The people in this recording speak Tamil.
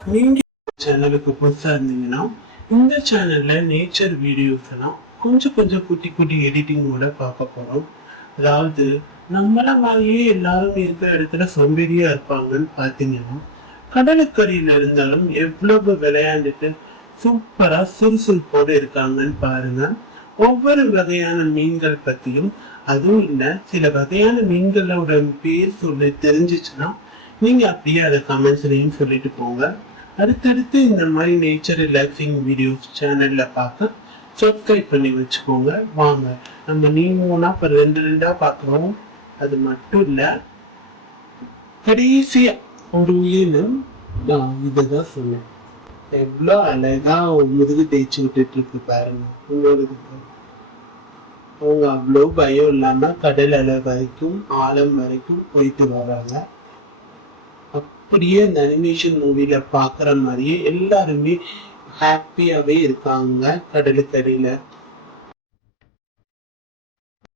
நீங்க சேனலுக்கு புதுசா இருந்தீங்கன்னா இந்த சேனல்ல நேச்சர் வீடியோஸ் எல்லாம் கொஞ்சம் கொஞ்சம் குட்டி குட்டி எடிட்டிங்கோட பார்க்க போறோம். அதாவது நம்மள மாதிரியே எல்லாரும் இருக்கிற இடத்துல சோம்பேறியா இருப்பாங்கன்னு பார்த்தீங்கன்னா கடலுக்கடியில இருந்தாலும் எவ்வளவு விளையாண்டுட்டு சூப்பரா சுறுசுறுப்போடு இருக்காங்கன்னு பாருங்க. ஒவ்வொரு வகையான மீன்கள் பத்தியும், அதுவும் இல்ல சில வகையான மீன்களோட பேர் சொல்லி தெரிஞ்சிச்சுன்னா நீங்க அப்படியே அதை கமெண்ட்ஸ்லயும் சொல்லிட்டு போங்க. அடுத்தடுத்து இந்த மாதிரி நேச்சர் ரிலாக்ஸிங் வீடியோஸ் சேனல்ல பார்க்க சப்ஸ்கிரைப் பண்ணி வச்சுக்கோங்க. வாங்க நம்ம நீங்கன்னா இப்ப ரெண்டு ரெண்டா பார்க்குறோம். அது மட்டும் இல்ல, கடைசியா ஒரு உயிரினம் இதுதான் சொன்னேன். எவ்வளோ அழகா முதுகு தேய்ச்சி விட்டுட்டு இருக்கு பாருங்க. உங்களுக்கு அவங்க அவ்வளோ பயம் இல்லாம கடல் அலை வரைக்கும் ஆழம் வரைக்கும் போயிட்டு வர்றாங்க. அப்படியே அந்த அனிமேஷன் மூவில பாக்குற மாதிரியே எல்லாருமே ஹாப்பியாவே இருக்காங்க கடலுக்கடியில.